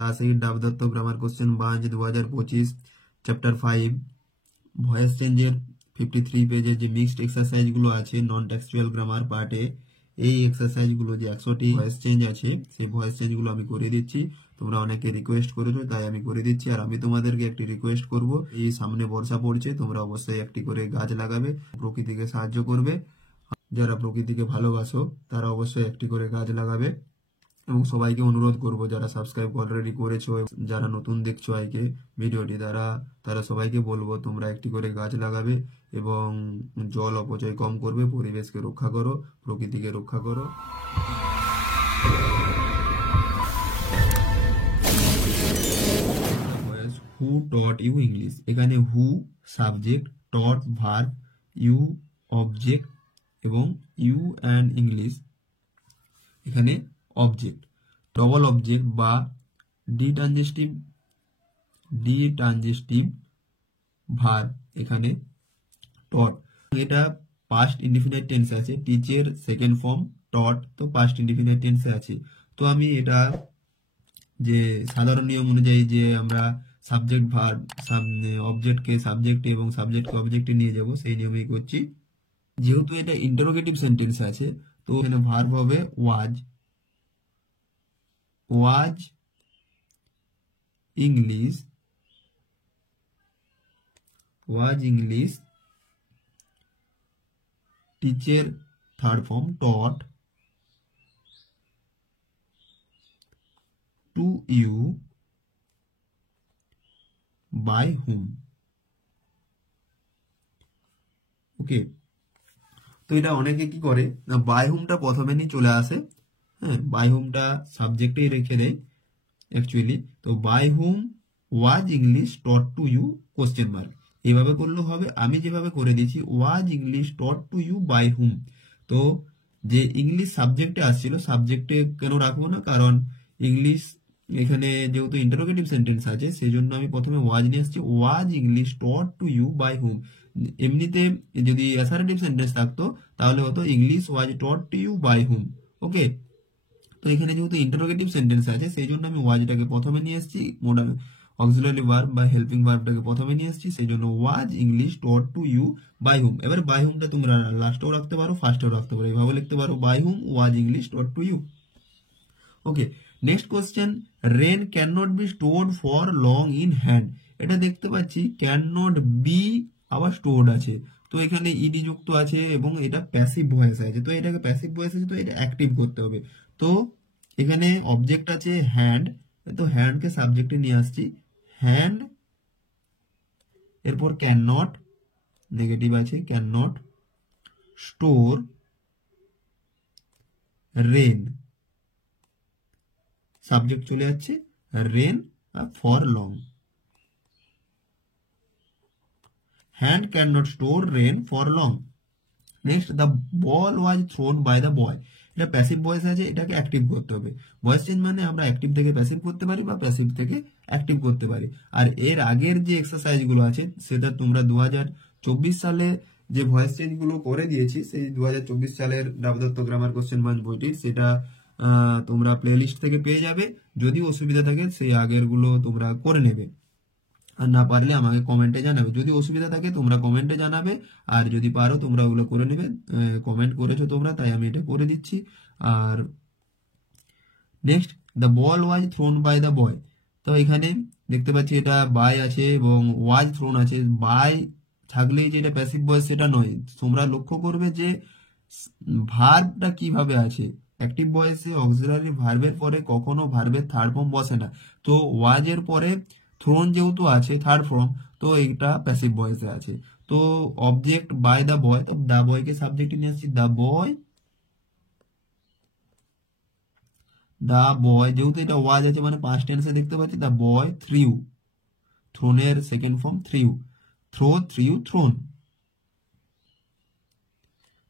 রাজশাহী ডাবদত্ত grammar question bunch 2025 chapter 5 voice চেঞ্জের 53 পেজের যে মিক্সড এক্সারসাইজগুলো আছে নন টেক্সচুয়াল গ্রামার পার্টে, এই এক্সারসাইজগুলো যে 100টি ভয়েস চেঞ্জ আছে সেই ভয়েস চেঞ্জগুলো আমি করে দিচ্ছি। তোমরা অনেকে রিকোয়েস্ট করেছো তাই আমি করে দিচ্ছি। আর আমি তোমাদেরকে একটি রিকোয়েস্ট করব, এই সামনে বর্ষা পড়ছে, তোমরা অবশ্যই একটি করে গাছ লাগাবে, প্রকৃতিকে সাহায্য করবে। যারা প্রকৃতিকে ভালোবাসো তারা অবশ্যই একটি করে গাছ লাগাবে। এবং সবাইকে অনুরোধ করব, যারা সাবস্ক্রাইব অলরেডি করেছো, যারা নতুন দেখছো আজকে ভিডিওটি, তারা সবাইকে বলবো তোমরা একটি করে গাছ লাগাবে এবং জল অপচয় কম করবে, পরিবেশকে রক্ষা করো, প্রকৃতিকে রক্ষা করো। হু টট ইউ ইংলিশ, এখানে who subject, taught verb, you object এবং ইউ অ্যান্ড ইংলিশ এখানে অবজেক্ট। ডবল অবজেক্ট বা ডিট্রানজিটিভ ভার্ব এখানে টট। এটা পাস্ট ইনডিফিনিট টেন্সে আছে, টিচের সেকেন্ড ফর্ম টট, তো পাস্ট ইনডিফিনিট টেন্সে আছে। তো আমি এটা যে সাধারণ নিয়ম অনুযায়ী যে আমরা সাবজেক্ট ভার্ব অবজেক্টকে সাবজেক্টে এবং সাবজেক্টকে অবজেক্টে নিয়ে যাব, সেই নিয়মেই করছি। যেহেতু এটা ইন্টারোগেটিভ সেন্টেন্স আছে, তো এখানে ভার্ব হবে ওয়াজ ইংলিশ টিচের third form taught to you by whom. Okay, তো এটা অনেকে কি করে না, বাই হুমটা প্রথমে নিয়ে চলে আসে, হ্যাঁ, বাই হুমটা সাবজেক্টেই রেখে দেয় অ্যাকচুয়ালি। তো by whom was English taught to you question mark, এইভাবে করলেও হবে। আমি যেভাবে করে দিয়েছি was English taught to you by whom, তো যে ইংলিশ সাবজেক্টে আসছিল, সাবজেক্টে কেন রাখবো না, কারণ ইংলিশ এখানে যেহেতু ইন্টারোগেটিভ সেন্টেন্স আছে সেই জন্য আমি প্রথমে ওয়াজ নিয়ে আসছি, was English taught to you by whom. এমনিতে যদি অ্যাসারেটিভ সেন্টেন্স থাকতো তাহলে হতো English was taught to you by whom. Okay, তো এখানে যেহেতু ইন্টারোগেটিভ সেন্টেন্স আছে সেই জন্য আমি ওয়াজটাকে প্রথমে নিয়ে এসেছি, মডাল অক্সিলারি ভার্ব বা হেল্পিং ভার্বটাকে প্রথমে নিয়ে এসেছি, সেই জন্য was English taught to you by whom. এবার বাই হুমটা তোমরা লাস্টেও রাখতে পারো, ফার্স্টেও রাখতে পারো, এইভাবে লিখতে পারো by whom was English taught to you. Okay, next question, rain can not be stored for long in hand. এটা দেখতে পাচ্ছি ক্যান নট বি আবার স্টোর্ড আছে, তো এখানে ইডি যুক্ত আছে এবং এটা প্যাসিভ ভয়েস আছে, তো এটাকে প্যাসিভ ভয়েস আছে, তো এটা অ্যাক্টিভ করতে হবে। তো এখানে অবজেক্ট আছে হ্যান্ড, তো হ্যান্ডকে সাবজেক্টে নিয়ে আসছি, হ্যান্ড, এরপর ক্যান নট, নেগেটিভ আছে, can not store rain, subject চলে যাচ্ছে rain for long, hand can not store rain for long. Next, the ball was thrown by the boy, এটা প্যাসিভ ভয়েস আছে, এটাকে অ্যাক্টিভ করতে হবে। ভয়েস চেঞ্জ মানে আমরা অ্যাক্টিভ থেকে প্যাসিভ করতে পারি বা প্যাসিভ থেকে অ্যাক্টিভ করতে পারি। আর এর আগের যে এক্সারসাইজগুলো আছে সেটা তোমরা 2024 সালে যে ভয়েস চেঞ্জগুলো করে দিয়েছি, সেই 2024 সালের ডাবদত্ত গ্রামার কোশ্চেন বাঞ্চ বইটির, সেটা তোমরা প্লে লিস্ট থেকে পেয়ে যাবে। যদি অসুবিধা থাকে সেই আগেরগুলো তোমরা করে নেবে, আর না পারলে আমাকে কমেন্টে জানাবে। যদি অসুবিধা থাকে তোমরা কমেন্টে জানাবে, আর যদি পারো তোমরা ওগুলো করে নেবে। কমেন্ট করেছো তোমরা তাই আমি এটা করে দিচ্ছি। আর next, the ball was thrown by the boy, তো এখানে দেখতে পাচ্ছি এটা বাই আছে এবং ওয়াজ থ্রোন আছে, বাই থাকলেই যে এটা প্যাসিভ ভয়েস সেটা নয়। তোমরা লক্ষ্য করবে যে ভার্বটা কিভাবে আছে, অ্যাক্টিভ ভয়েসে অক্সিলারি ভার্বের পরে কখনো ভার্বের থার্ড ফর্ম বসে না, তো ওয়াজের পরে থ্রোন যেহেতু আছে থার্ড ফর্ম, তো এইটা প্যাসিভ ভয়েসে আছে। তো অবজেক্ট বাই দ্য বয়, তো দ্য বয়কে সাবজেক্টে নিয়ে আসছি, দ্য বয় যেহেতু এটা ওয়াজ আছে মানে পাস্ট টেন্সে দেখতে পাচ্ছি, দ্য বয় থ্রিউ, থ্রোনের second form threw, threw thrown,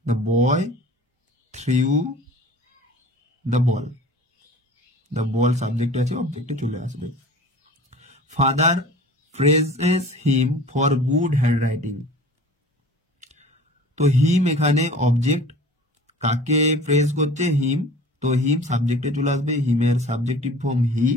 the boy threw the ball, the ball subject আছে, অবজেক্টে চলে আসবে। Father praises him for good hand writing, তো হিম এখানে অবজেক্ট, কাকে প্রেজ করছে, হিম, তো হিম সাবজেক্টে চলে আসবে, হিমের সাবজেক্টিভ ফর্ম হি,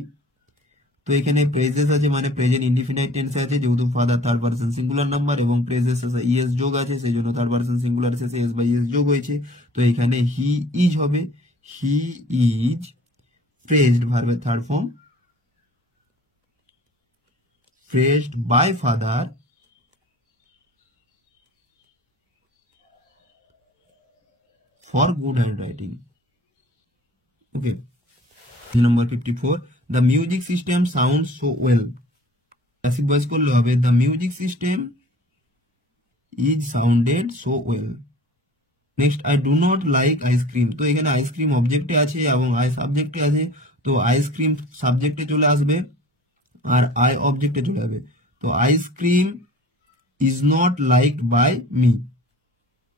এখানে প্রেজেস আছে মানে প্রেজেন্ট ইনডিফিনাইট টেন্সে আছে, যেহেতু father third person singular number এবং প্রেজেস শেষে ইএস যোগ আছে, সেই জন্য থার্ড পারসন সিঙ্গুলার শেষে এস বাই এস যোগ হয়েছে। তো এখানে হি ইজ হবে, হি ইজ প্রেজড ভার্বের third form, praised by father for good handwriting. Okay. Number 54. The music system sounds so well. Passive voice করলে হবে the music system is sounded so well. Next, I do not like ice cream. তো এখানে আইসক্রিম অবজেক্টে আছে এবং আই সাবজেক্টে আছে, তো আইসক্রিম সাবজেক্টে চলে আসবে আর আই অবজেক্টে চলে যাবে। তো ice cream is not liked by me.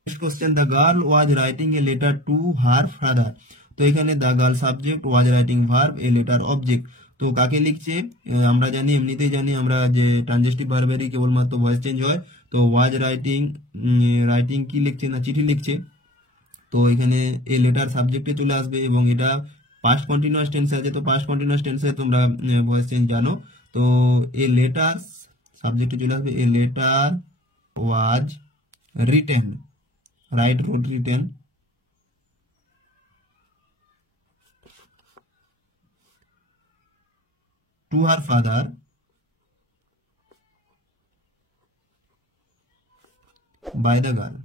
Next question, the girl was writing a letter to her father. তো এখানে the girl subject, was writing verb, a letter object. তো কাকে লিখছে আমরা জানি, এমনিতেই জানি আমরা যে ট্রানজিটিভ ভার্বেরই কেবলমাত্র ভয়েস চেঞ্জ হয়। তো was writing, রাইটিং কি লিখছে না চিঠি লিখছে, তো এখানে এ লেটার সাবজেক্টে চলে আসবে এবং এটা পাস্ট কন্টিনিউয়াস টেন্সে আছে। তো পাস্ট কন্টিনিউয়াস টেন্সে তোমরা ভয়েস চেঞ্জ জানো। তো এ লেটার সাবজেক্টে চলে আসবে, এ letter was written, right wrote written to her father by the girl.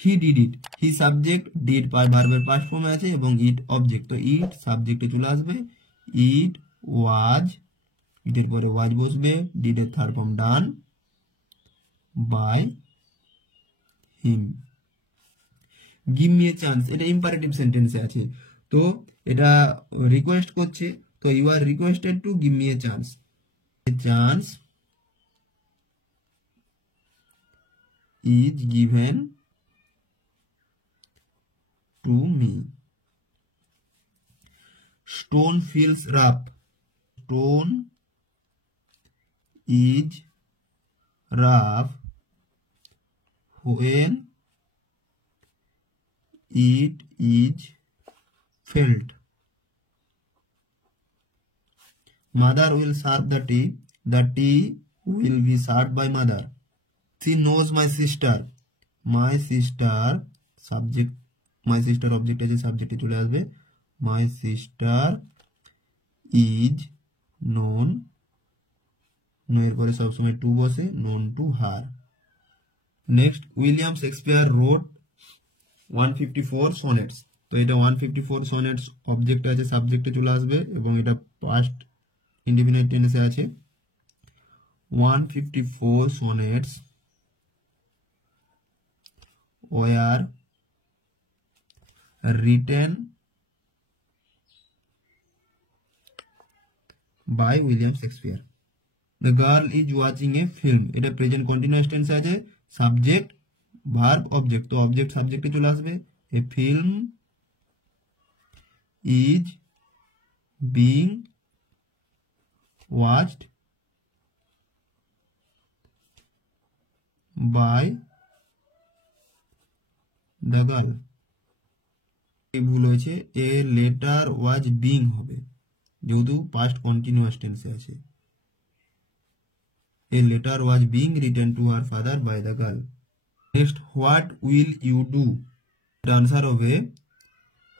He did it. He subject, did ভার্বের পাস্ট ফর্মে আছে এবং it অবজেক্ট। তো it সাবজেক্টে চলে আসবে, it was, এর পরে was বসবে, did এর third form done by him. Give me a chance, এটা ইম্পারেটিভ সেন্টেন্সে আছে। তো এটা রিকোয়েস্ট করছে, তো you are requested to give me a chance. A chance is given to me. Stone feels rough, stone is rough when it is felt. Mother will serve the tea will be served by mother. She knows my sister, my sister subject, my sister object আছে, সাবজেক্টে চলে আসবে, my sister is known, known এর পরে সবসময় to বসে, known to her. Next, William Shakespeare wrote 154 sonnets. তো এটা 154 সনেটস অবজেক্ট আছে, সাবজেক্টে চলে আসবে এবং এটা পাস্ট ইনডিফিনিট টেন্সে আছে। 154 sonnets were written by William Shakespeare. The girl is watching a film. এটা প্রেজেন্ট কন্টিনিউয়াস টেন্সে আছে, সাবজেক্ট ভার্ব অবজেক্ট। তো অবজেক্ট সাবজেক্টে চলে আসবে, a film is being watched by the girl. এই ভুল হয়েছে, এ লেটার ওয়াজ বিং হবে, যেহেতু পাস্ট কন্টিনিউয়াস টেন্সে আছে। A letter was being written to her father by the girl. Next, what will you do, answer হবে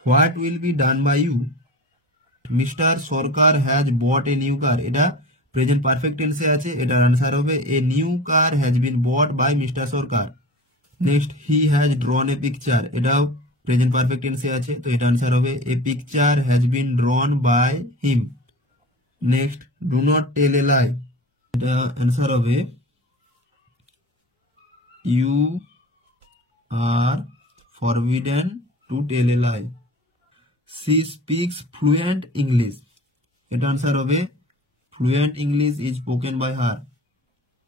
what will be done by you. Mister Sarkar has bought a new car, এটা present perfect টেন্সে আছে, এটার answer হবে a new car has been bought by mister Sarkar. Next, he has drawn a picture, এটাও present perfect টেন্সে আছে, তো এটা আনসার হবে a picture has been drawn by him. Next, do not tell a lie, এটা answer হবে you are forbidden to tell a lie. She speaks fluent English, এটা answer হবে fluent English is spoken by her.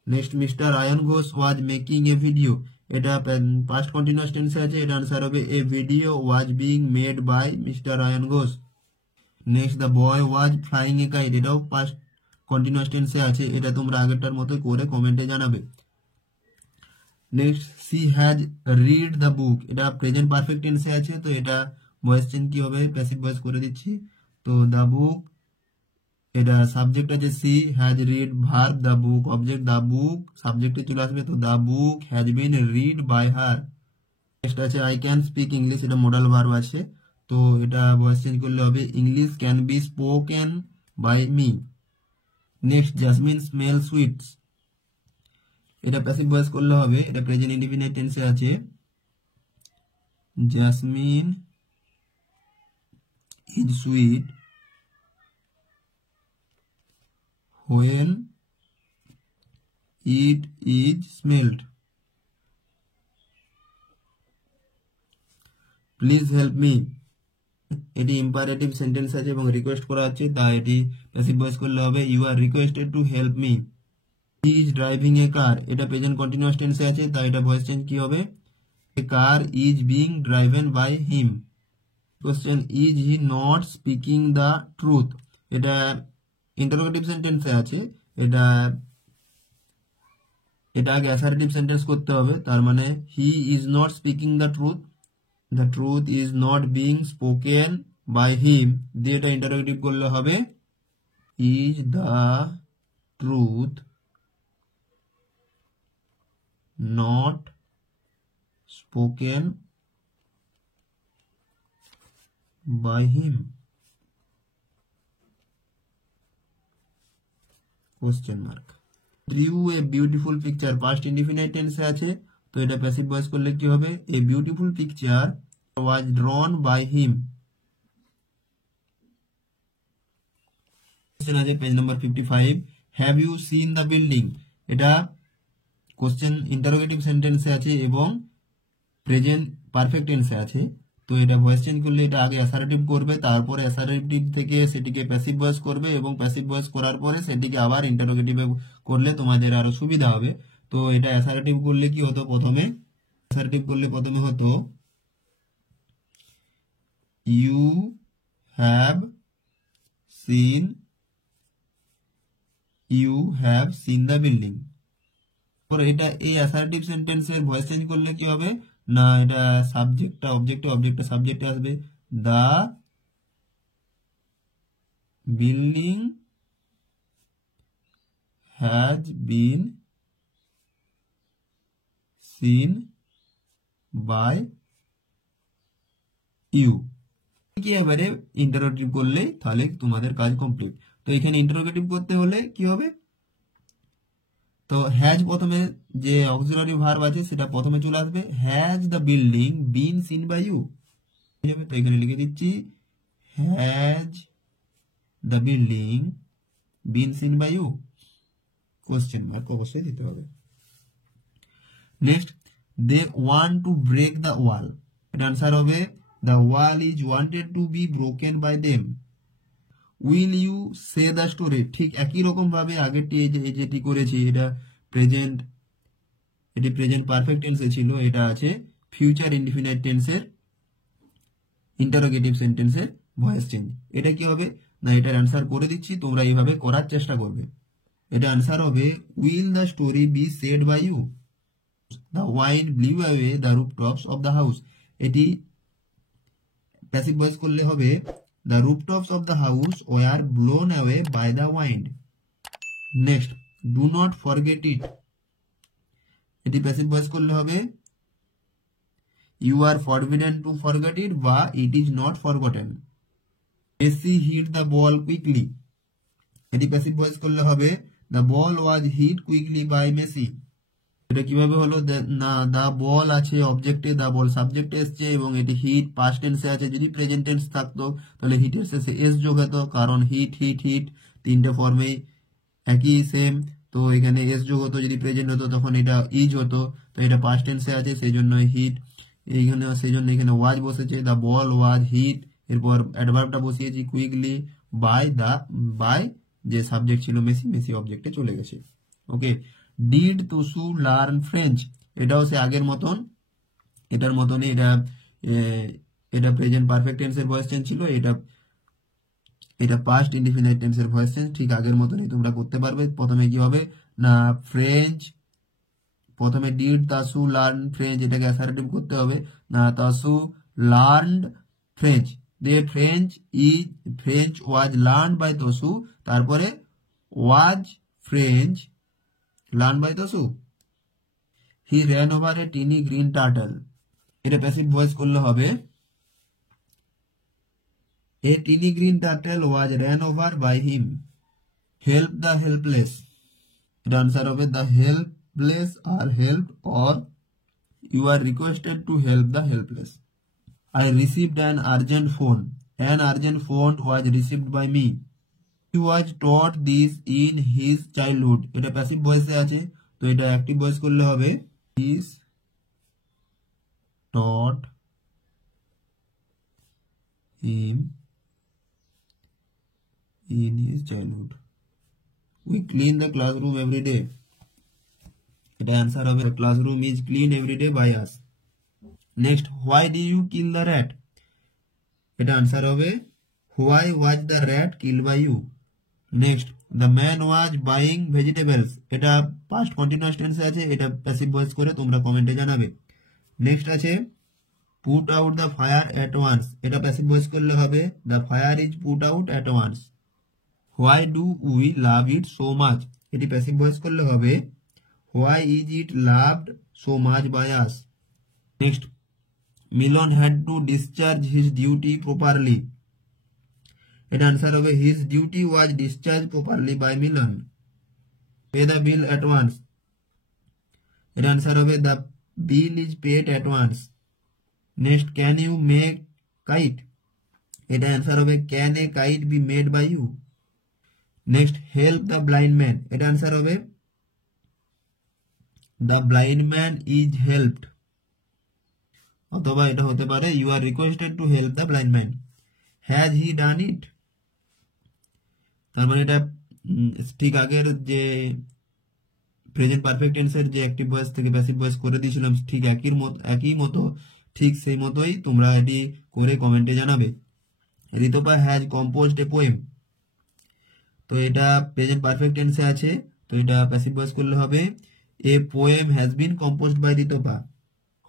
Next, mister Ayan Ghosh was making a video, এটা past continuous টেন্সে আছে, এটা answer হবে a video was being made by mister Ayan Ghosh. Next, the boy was flying a kite, এটাও past continuous টেন্সে আছে, এটা তোমরা আগেরটার মতো করে কমেন্টে জানাবে। Next, C has read the book, এটা প্রেজেন্ট পারফেক্ট টেন্সে আছে, তো এটা ভয়েস চেঞ্জ কি হবে, প্যাসিভ ভয়েস করে দিচ্ছি। তো দ্য বুক এটা সাবজেক্ট আছে she, has read verb the book, object the book, সাবজেক্টে চলে আসবে, তো the book has been read by her. Next আছে আই ক্যান স্পিক ইংলিশ, এটা মডাল ভার্ব আছে, তো এটা ভয়েস চেঞ্জ করলে হবে English can be spoken by me. Next jasmine smell sweets, এটা প্যাসিভ ভয়েস করলে হবে, এটা প্রেজেন্ট ইনডিফিনিট টেন্সে আছে, jasmine is sweet when it is smelled, please help me, এটি ইম্পারেটিভ সেন্টেন্স আছে এবং রিকোয়েস্ট করা হচ্ছে, তাই এটি প্যাসিভ ভয়েস করলে হবে you are requested to help me. He is driving a car, এটা প্রেজেন্ট কন্টিনিউয়াস টেন্সে আছে, তাই এটা ভয়েস চেঞ্জ কি হবে, a car is being driven by him. Question is he not speaking the truth, এটা ইন্টারোগেটিভ সেন্টেন্সে আছে, এটা আগে অ্যাসার্টিভ সেন্টেন্স করতে হবে, তার মানে he is not speaking the truth is not being spoken by him, দিয়ে এটা ইন্টারোগেটিভ করলে হবে is the truth not spoken by him, question mark. drew a beautiful picture, past indefinite tense আছে, তো এটা প্যাসিভ ভয়েস করলে কি হবে, a beautiful picture was drawn by him। Question আছে page number 55, have you seen the building, এটা question interrogative সেন্টেন্সে আছে এবং প্রেজেন্ট পারফেক্ট টেন্সে আছে, তো এটা ভয়েস চেঞ্জ করলে এটা আগে অ্যাসার্টিভ করবে, তারপরে অ্যাসার্টিভ থেকে সেটিকে প্যাসিভ ভয়েস করবে এবং প্যাসিভ ভয়েস করার পরে সেটিকে আবার ইন্টারোগেটিভে করলে তোমাদের আরো সুবিধা হবে। তো এটা অ্যাসার্টিভ করলে কি হতো, প্রথমে হতো you have seen the building, এটা এই অ্যাসার্টিভ সেন্টেন্সের ভয়েস চেঞ্জ করলে কি হবে না, এটা সাবজেক্টটা অবজেক্টটা সাবজেক্টে আসবে, the building has been seen by you, কি এবারে ইন্টারোগেটিভ করলে তাহলে তোমাদের কাজ কমপ্লিট। তো এখানে ইন্টারোগেটিভ করতে হলে কি হবে, তো হ্যাজ প্রথমে যে অক্সিলারি ভার্ব আছে সেটা প্রথমে চলে আসবে, has the building been seen by you, তো এখানে লিখে দিচ্ছি has the building been seen by you, question mark অবশ্যই দিতে হবে। Next they want to break the wall, এটা আনসার হবে the wall is wanted to be broken by them. Will you say the story, ঠিক একই রকম ভাবে আগেরটি যেটি করেছি, এটা প্রেজেন্ট পারফেক্ট টেন্সে ছিল, এটা আছে ফিউচার ইনডিফিনাইট টেন্সের ইন্টারোগেটিভ সেন্টেন্সের ভয়েস চেঞ্জ। এটা কি হবে না, এটার অ্যান্সার করে দিচ্ছি, তোমরা এইভাবে করার চেষ্টা করবে। এটা অ্যান্সার হবে will the story be said by you, the wind blew away the rooftops of the house, এটি প্যাসিভ ভয়েস করলে হবে the rooftops of the house were blown away by the wind. Next, do not forget it, এটি passive voice করলে হবে you are forbidden to forget it বা it is not forgotten. Messi hit the ball quickly, এটি passive voice করলে হবে the ball was hit quickly by Messi। এটা কিভাবে হলো না, দা বল আছে অবজেক্টে, দা বল সাবজেক্টে এসছে এবং এটি হিট পাস্ট টেন্সে আছে, যদি প্রেজেন্ট টেন্স থাকতো তাহলে হিটের শেষে এস যোগ হতো, কারণ হিট তিনটে ফর্মেই একই সেম, তো এখানে এস যোগ হতো, যদি প্রেজেন্ট হতো তখন এটা ইজ হতো, তো এটা পাস্ট টেন্সে আছে সেই জন্য হিট, এখানে ওয়াজ বসেছে, দা বল ওয়াজ হিট, এরপর অ্যাডভার্বটা বসিয়েছি কুইকলি বাই যে সাবজেক্ট ছিল মেসি অবজেক্টে চলে গেছে। ওকে, ডিড তুসু লার্ন ফ্রেঞ্চ, এটাও সে আগের মতন, এটার মতনই, এটা প্রেজেন্ট পারফেক্ট টেন্সের ভয়েস চেঞ্জ ছিল, এটা পাস্ট ইনডিফিনাইট টেন্সের ভয়েস চেঞ্জ, ঠিক আগের মতনই তোমরা করতে পারবে। প্রথমে কি হবে না, ফ্রেঞ্চ, প্রথমে ডিড তাসু লার্ন ফ্রেঞ্চ, এটাকে অ্যাসার্টিভ করতে হবে না, Tasu learned French, French was learn by Tasu, তারপরে was French learn by Tasu. He ran over a tiny green turtle, এটা প্যাসিভ ভয়েস করলে হবে a tiny green turtle was ran over by him. Help the helpless, এটা answer হবে the helpless are helped, or you are requested to help the helpless. I received an urgent phone. An urgent phone was received by me. He was taught this in his childhood. এটা প্যাসিভ ভয়েসে আছে, তো এটা active voice করলে হবে is taught him in his childhood. We clean the classroom every day. এটা answer হবে classroom is cleaned every day by us. Next, why do you kill the rat? এটা আনসার হবে why was the rat killed by you. Next, the man was buying vegetables, এটা past continuous tense আছে, এটা passive voice করে তোমরা কমেন্টে জানাবে। নেক্সট আছে put out the fire at once, এটা প্যাসিভ ভয়েস করলে হবে the fire is put out at once. why do we love it so much, এটি প্যাসিভ ভয়েস করলে হবে why is it loved so much by us. Next, Milon had to discharge his duty properly, এটা answer হবে his duty was discharged properly by Milon. Pay the bill at once, এটা answer হবে the bill is paid at once. Next, can you make kite, এটা answer হবে can a kite be made by you. Next, help the blind man, এটা answer হবে the blind man is helped, অথবা এটা হতে পারে you are requested to help the blind man. Has he done it, তার মানে এটা ঠিক আগের যে প্রেজেন্ট পারফেক্ট টেন্সের যে অ্যাক্টিভ ভয়েস থেকে প্যাসিভ ভয়েস করে দিয়েছিলাম ঠিক একই মতো ঠিক সেই মতোই তোমরা এটি করে কমেন্টে জানাবে। ঋতপা হ্যাজ কম্পোজড এ পোয়েম, তো এটা প্রেজেন্ট পারফেক্ট টেন্সে আছে, তো এটা প্যাসিভ ভয়েস করলে হবে a poem has been composed by Ritapa.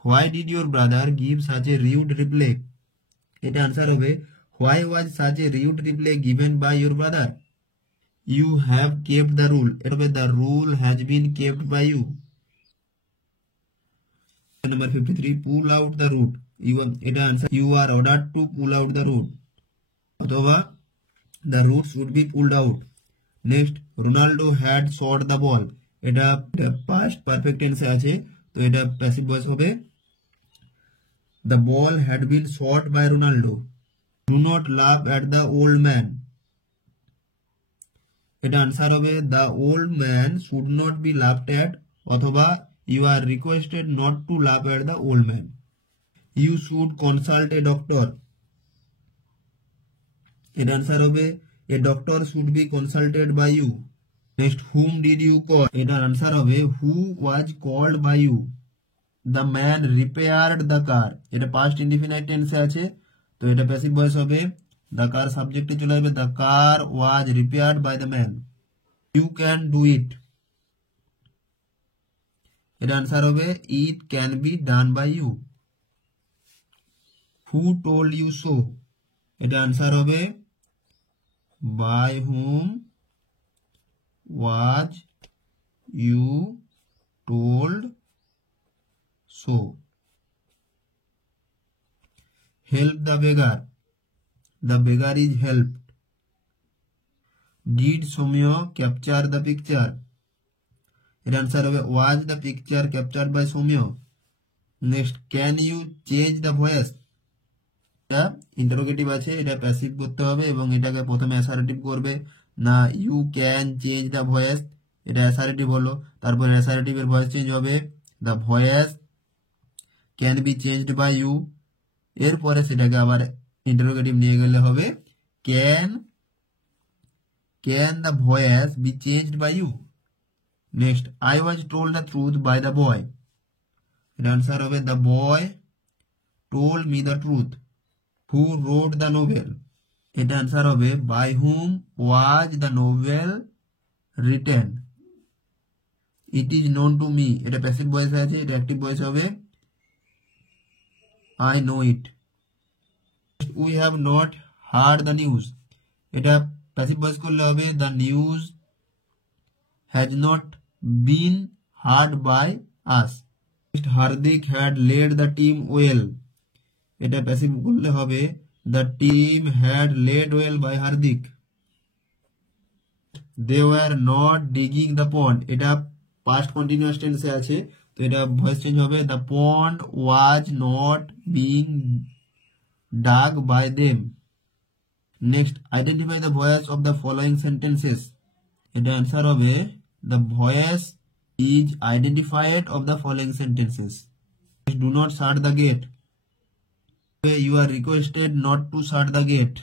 Why did your brother give such a rude reply, এটা আনসার হবে why was such a rude reply given by your brother. You have kept the rule, এটা হবে the rule has been kept by you. Number 53, pull out the root, এটা answer you are order to pull out the root, অথবা the root should be pulled out. Next, Ronaldo had shot the ball, এটা past perfect টেন্সে আছে, তো এটা passive voice হবে the ball had been shot by Ronaldo. Do not laugh at the old man, এটা answer হবে the old man should not be laughed at, অথবা you are requested not to laugh at the old man. You should consult a doctor, এর answer হবে a doctor should be consulted by you. Next, whom did you call, এটার answer হবে who was called by you. The man repaired the car, এটা past indefinite টেন্সে আছে, তো এটা passive voice হবে দ্য কার সাবজেক্টে চলে আসবে the car was repaired by the man. You can do it, এটা আনসার হবে it can be done by you. Who told you so, এটা আনসার হবে by whom was you told so. Help the beggar, the beggar is helped. Did Somyo capture the picture, এর answer হবে was the picture captured by Somyo. Next, can you change the voice, এটা ইন্টারোগেটিভ আছে, এটা প্যাসিভ করতে হবে এবং এটাকে প্রথমে অ্যাসারেটিভ করবে না you can change the voice, এটা অ্যাসারেটিভ হলো, তারপর অ্যাসারেটিভের ভয়েস চেঞ্জ হবে the voice can be changed by you, এরপরে সেটাকে আবার ইন্টারোগেটিভ নিয়ে গেলে হবে can the voice be changed by you. Next, I was told the truth by the boy, এটা আনসার হবে the boy told me the truth. Who wrote the novel, এটা answer হবে by whom was the novel written. It is known to me, এটা passive voice আছে, এটা active voice হবে I know it. we have not heard the news, এটা passive voice করলে হবে the news has not been heard by us. Hardik had led the team well, এটা প্যাসিভ করলে হবে the team had led well by Hardik. They were not digging the pond, এটা past continuous tense এ আছে, তো এটা voice change হবে the pond was not being dug by them. Next, identify the voice of the following sentences. এটা आंसर হবে the voice is identified of the following sentences. Do not shut the gate, you are requested not to shut the gate.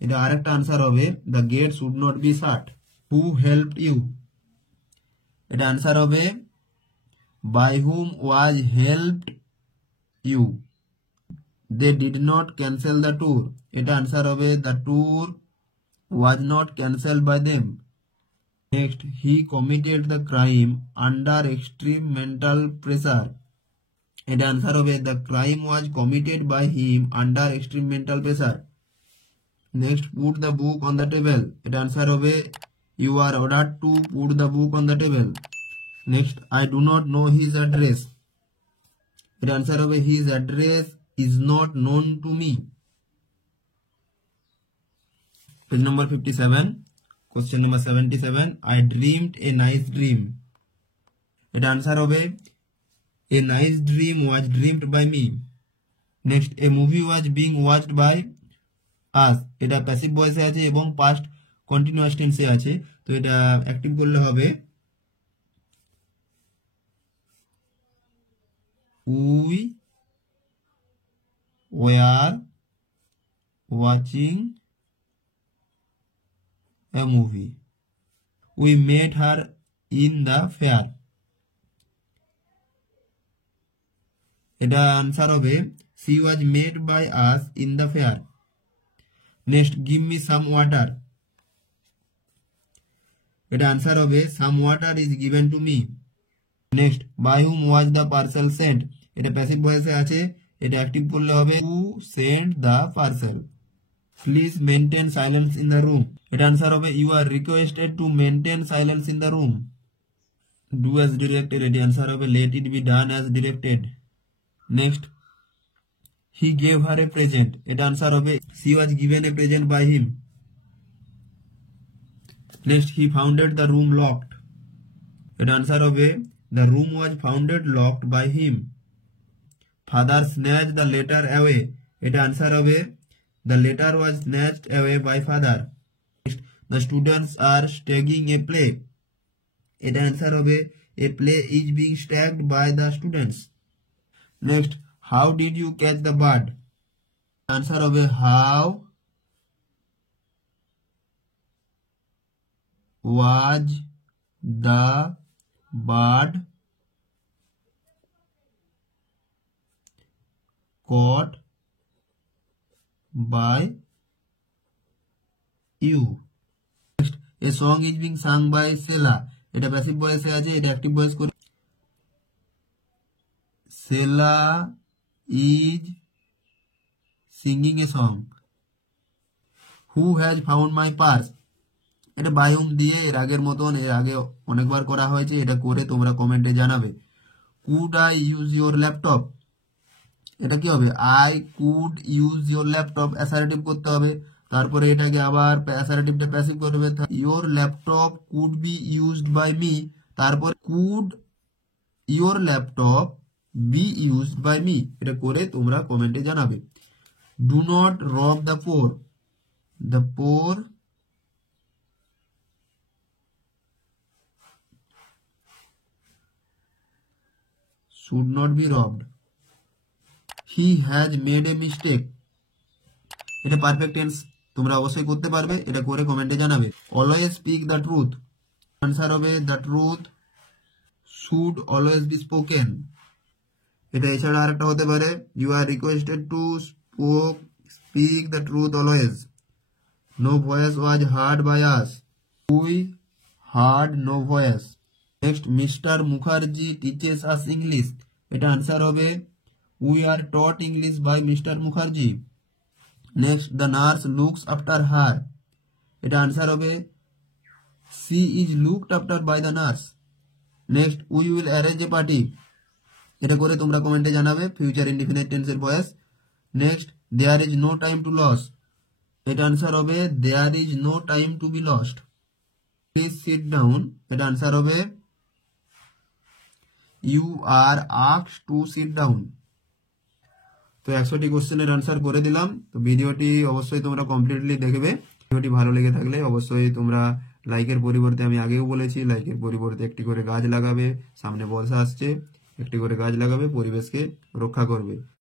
এটা আরেকটা आंसर হবে the gate should not be shut. Who helped you, এটা आंसर হবে by whom was helped you. They did not cancel the tour, এটা आंसर হবে the tour was not cancelled by them. Next, he committed the crime under extreme mental pressure, এটা आंसर হবে the crime was committed by him under extreme mental pressure. Next, put the book on the table, এটা आंसर হবে you are ordered to put the book on the table. Next, I do not know his address, এটা आंसर হবে his address is not known to me. Page number 57, question number 77, I dreamed a nice dream, এটা आंसर হবে a nice dream was dreamed by me. Next, a movie was being watched by us, এটা প্যাসিভ ভয়েসে আছে এবং past continuous টেন্সে আছে, তো এটা অ্যাক্টিভ করলে হবে we were watching a movie, we met her in the fair, এটা आंसर হবে she was met by us in the fair. Next, give me some water, এটা आंसर হবে some water is given to me. Next, by whom was the parcel sent, এটা প্যাসিভ ভয়েসে আছে, এটা অ্যাক্টিভ করলে হবে who sent the parcel. Please maintain silence in the room, এটা आंसर হবে you are requested to maintain silence in the room. Do as directed, এটা आंसर হবে let it be done as directed. Next, he gave her a present, এটা आंसर হবে she was given a present by him. Next, he found the room locked, এটা आंसर হবে the room was found locked by him. Father snatched the letter away, এটা आंसर হবে the letter was snatched away by father. Next, the students are staging a play, এটা आंसर হবে a play is being staged by the students. Next, how did you catch the bird, answer হবে how was the bird caught by you. Next, a song is being sung by Sela, এটা প্যাসিভ ভয়েসে আছে, এটা active voice করি Sela is singing a song. Who has found my purse, এটা by whom দিয়ে এর আগের মতন এর আগে অনেকবার করা হয়েছে, এটা করে তোমরা কমেন্টে জানাবে. Could I use your laptop, এটা কি হবে I could use your laptop, assertive করতে হবে, তারপরে এটাকে আবার অ্যাসার্টিভটা প্যাসিভ করবে your laptop could be used by me, তারপর could your laptop be used by me, এটা করে তোমরা কমেন্টে জানাবে. Do not rob the poor, the poor should not be robbed. He has made a mistake, এটা পারফেক্ট টেন্স, তোমরা অবশ্যই করতে পারবে, এটা করে কমেন্টে জানাবে. Always speak the truth, answer হবে the truth should always be spoken, এটা এছাড়া আরেকটা হতে পারে you are requested to speak the truth always. No voice was heard by us, we heard no voice. Next, Mister Mukherjee teaches us English, এটা answer হবে we are taught English by Mister Mukherjee. Next the nurse looks after her, এটা answer হবে she is looked after by the nurse. Next we will arrange a party, এটা করে তোমরা কমেন্টে জানাবে future indefinite টেন্সের voice. Next there is no time to lose, এটা answer হবে there is no time to be lost. Please sit down, এটা answer হবে you are asked to sit down. তো 100টি কোশ্চেনের আনসার করে দিলাম। তো ভিডিওটি অবশ্যই তোমরা কমপ্লিটলি দেখবে। ভিডিওটি ভালো লেগে থাকলে অবশ্যই তোমরা লাইকের পরিবর্তে, আমি আগেও বলেছি, লাইকের পরিবর্তে একটি করে গাছ লাগাবে। সামনে বর্ষা আসছে, একটি করে গাছ লাগাবে, পরিবেশকে রক্ষা করবে।